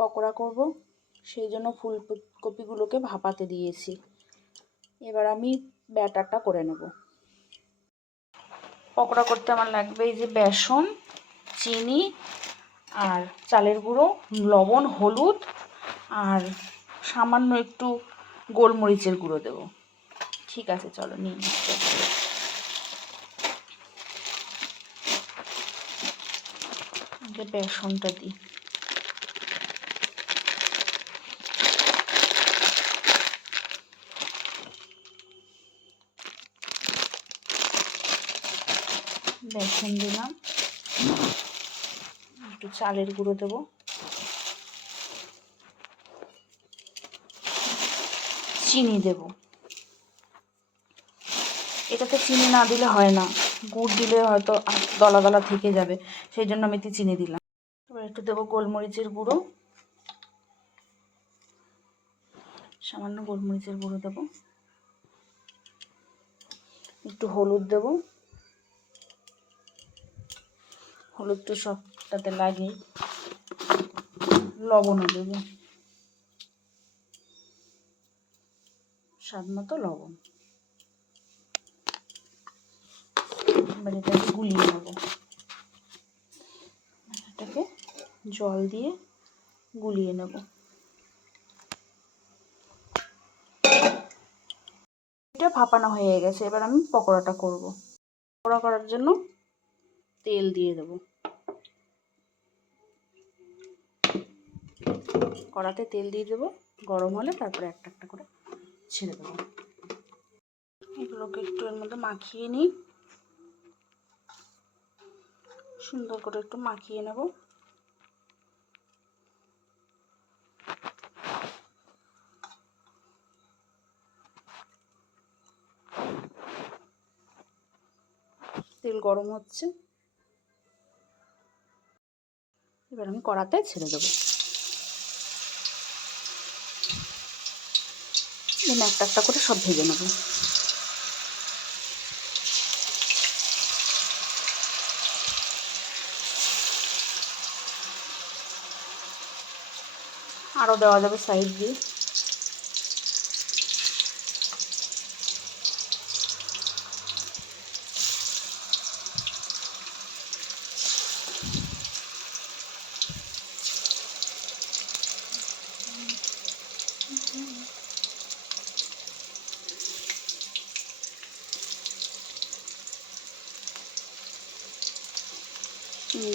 পকোড়া করব, সেই জন্য ফুলকপিগুলোকে ভাপাতে দিয়েছি। এবার আমি ব্যাটারটা করে নেব। পকোড়া করতে আমার লাগবে এই যে বেসন, চিনি আর চালের গুঁড়ো, লবণ, হলুদ আর সামান্য একটু গোলমরিচের গুঁড়ো দেব। ঠিক আছে, চলো নিয়ে নিচ্ছি। বেসনটা দিই। বেসন দিলাম, একটু চালের গুঁড়ো দেবো, চিনি দেব। এটাতে চিনি না দিলে হয় না, গুড় দিলে হয়তো দলা দলা থেকে যাবে, সেই জন্য আমি চিনি দিলাম। এবার একটু দেবো গোলমরিচের গুঁড়ো, সামান্য গোলমরিচের গুঁড়ো দেবো, একটু হলুদ দেব, হলুদ তো সবটাতে লাগে, লবণও দেবো, স্বাদ মতো লবণ। এবার এটাকে গুলিয়ে নেব, এটাকে জল দিয়ে গুলিয়ে নেব। এটা ভাপানো হয়ে গেছে, এবার আমি পকোড়াটা করব। পকোড়া করার জন্য তেল দিয়ে দেব, কড়াতে তেল দিয়ে দেবো, গরম হলে তারপরে একটা একটা করে ছেড়ে দেবো। এগুলোকে একটু এর মধ্যে মাখিয়ে নিই, সুন্দর করে একটু মাখিয়ে নেব। তেল গরম হচ্ছে, এবার আমি কড়াতে ছেড়ে দেবো। একটা একটা করে সব ভেজে নেব। আরও দেওয়া যাবে সাইড দিয়ে।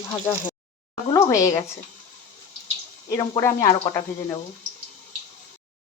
ভাজা গুলো হয়ে গেছে, এরকম করে আমি আরও কটা ভেজে নেব।